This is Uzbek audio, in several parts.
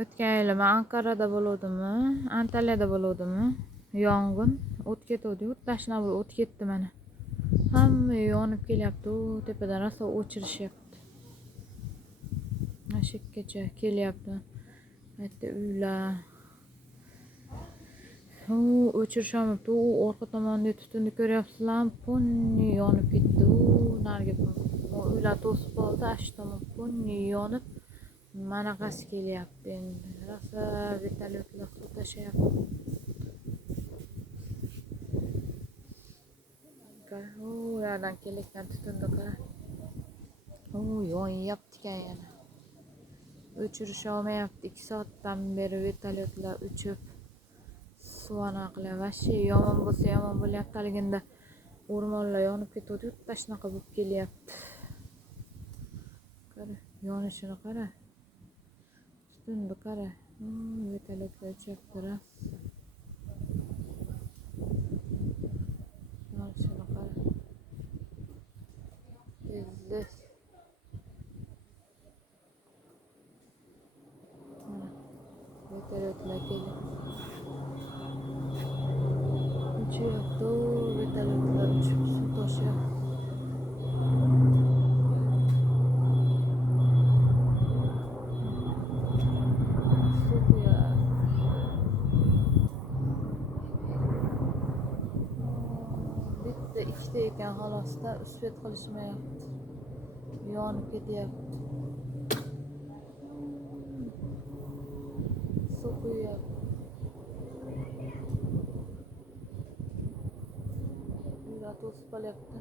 O'tgan yili men Ankarada bo'luvdimmi, Antaliyada bo'luvdimmi? Yong'in o't ketuvdi, tashna bo'lib o't ketdi mana. Hamma yonib kelyapti, tepadan rosa o'chirishyapti. Ashikkacha kelyapti. Aytdi uylar. O'chirishyapti. Orqa tomonda tutunni ko'ryapsizlarmi? Ponni yonib ketdi. Nariga uylar to'sib qoldi, ash tomon ponni yonib. Manaqasi kelyapti endi. Rosa vertolyotlar suv tashyapti. U yerdan kelayotgan tutunni qara. Yonyapti ekan yana. O'chirisha olmayapti. 2 soatdan beri vertolyotlar uchib suvana qilyapti. Vashi yomon bo'lsa yomon bo'lyapti. Haliginda o'rmonlar yonib ketdi, tashnaqa bo'lib kelyapti. Qara, yonishini qara. Tutunni qara. Vertolyotlar uchyapti rosa. Yonishini qara. Tezlik. Vertolyotlar kelib uchyapti, vertolyotlar uchib suv toshyapti. Suv quyapti. Bitta ikkita ekan xolosda usvet qilishmayapti. Yonib ketyapti. Suv quyapti. Uylar to'sib qolyapti.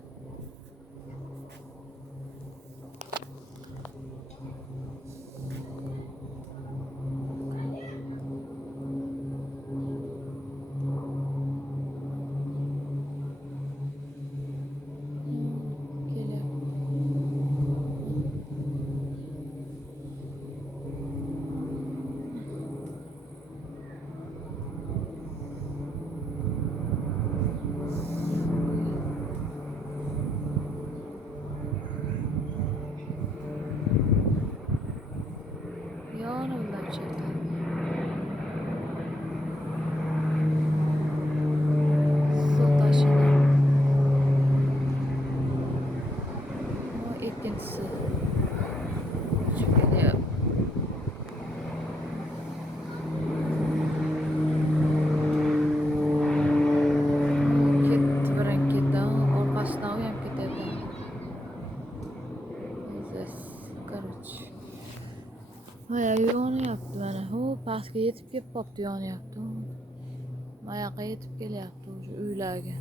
Yonimda uchadi. Suv tashidi. Ikkinchisi uchib kelyapti. Ketdi birin-ketin, orqasidan u ham ketadi. Короче. Yonyapti mana. Pastga yetib kelib qopti, yonyapti. Mayoqqa yetib kelyapti o'sha uylarga.